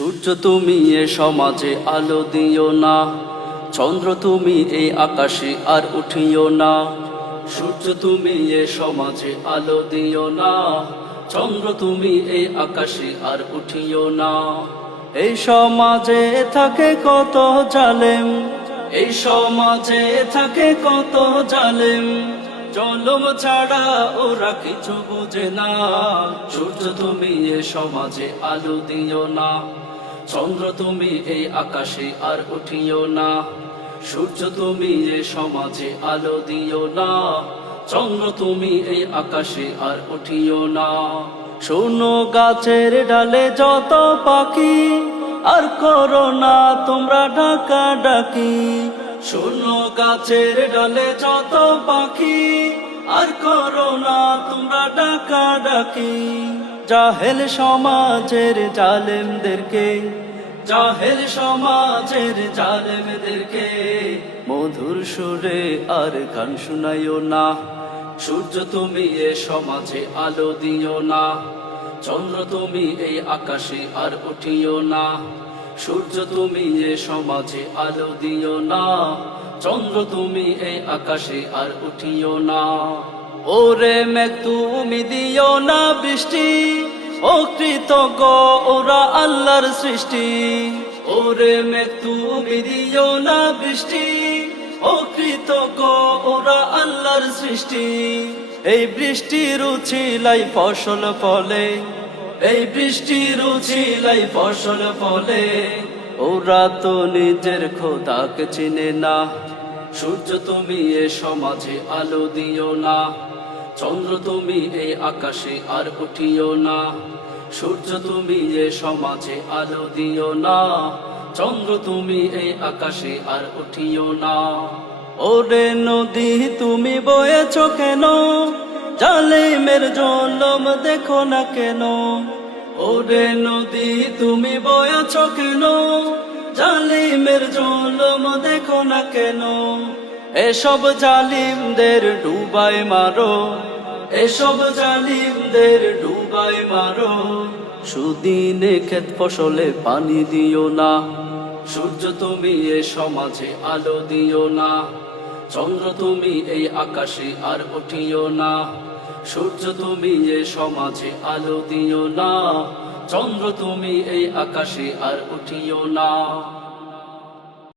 সূর্য তুমি এ সমাজে আলো দিও না, চন্দ্র তুমি এই আকাশে আর উঠিও না। সূর্য তুমি এ সমাজে আলো দিও না, চন্দ্র তুমি এই আকাশে আর উঠিও না। এই সমাজে থাকে কত জালেম, এই সমাজে থাকে কত জালেম, জলম ছাড়া ওরা কিছু বুঝে না। সূর্য তুমি এ সমাজে আলো দিও না, চন্দ্র তুমি এই আকাশে আর উঠিও না। সূর্য তুমি এ সমাজে আলো দিও না, চন্দ্র তুমি এই আকাশে আর উঠিও না। শোনো গাছের ডালে যত পাখি, আর করো না তোমরা ডাকা ডাকি। শোনো গাছের ডালে যত পাখি, আর করো না তোমরা ডাকা ডাকি। জাহেল সমাজের জালেমদেরকে, জাহেল সমাজের জালেমদেরকে মধুর সুরে আর গান শুনাইও না। সূর্য তুমি এ সমাজে আলো দিও না, চন্দ্র তুমি এই আকাশে আর উঠিও না। সূর্য তুমি এ সমাজে আলো দিও না, চন্দ্র তুমি এই আকাশে আর উঠিও না। ওরে মেঘ তুমি দিও না বৃষ্টি, ও কৃতজ্ঞ ওরা আল্লাহর সৃষ্টি। ওরে মেঘ তুমি দিও না বৃষ্টি, ও কৃতজ্ঞ ওরা আল্লাহর সৃষ্টি। এই বৃষ্টির উছিলাই ফসল ফলে, এই বৃষ্টির উছিলাই ফসল ফলে, ওরা তো নিজের খোদাকে চিনে না। সূর্য তুমি এ সমাজে আলো দিও না, চন্দ্র তুমি এই আকাশে আর উঠিও না। সূর্য তুমি এ সমাজে আলো দিও না, চন্দ্র তুমি এই আকাশে আর উঠিও না। ওরে নদী তুমি বয়েছ কেন, জালিমের জলম দেখো না কেন। ওরে নদী তুমি বয়েছ কেন, জালিমের জলম দেখো না কেন। এসব জালিমদের ডুবাই মারো, এসব জালিমদের ডুবাই মারো। সুদিনে ক্ষেত ফসলে পানি দিও না। সূর্য তুমি এ সমাজে আলো দিও না, চন্দ্র তুমি এই আকাশে আর উঠিও না। সূর্য তুমি এ সমাজে আলো দিও না, চন্দ্র তুমি এই আকাশে আর উঠিও না।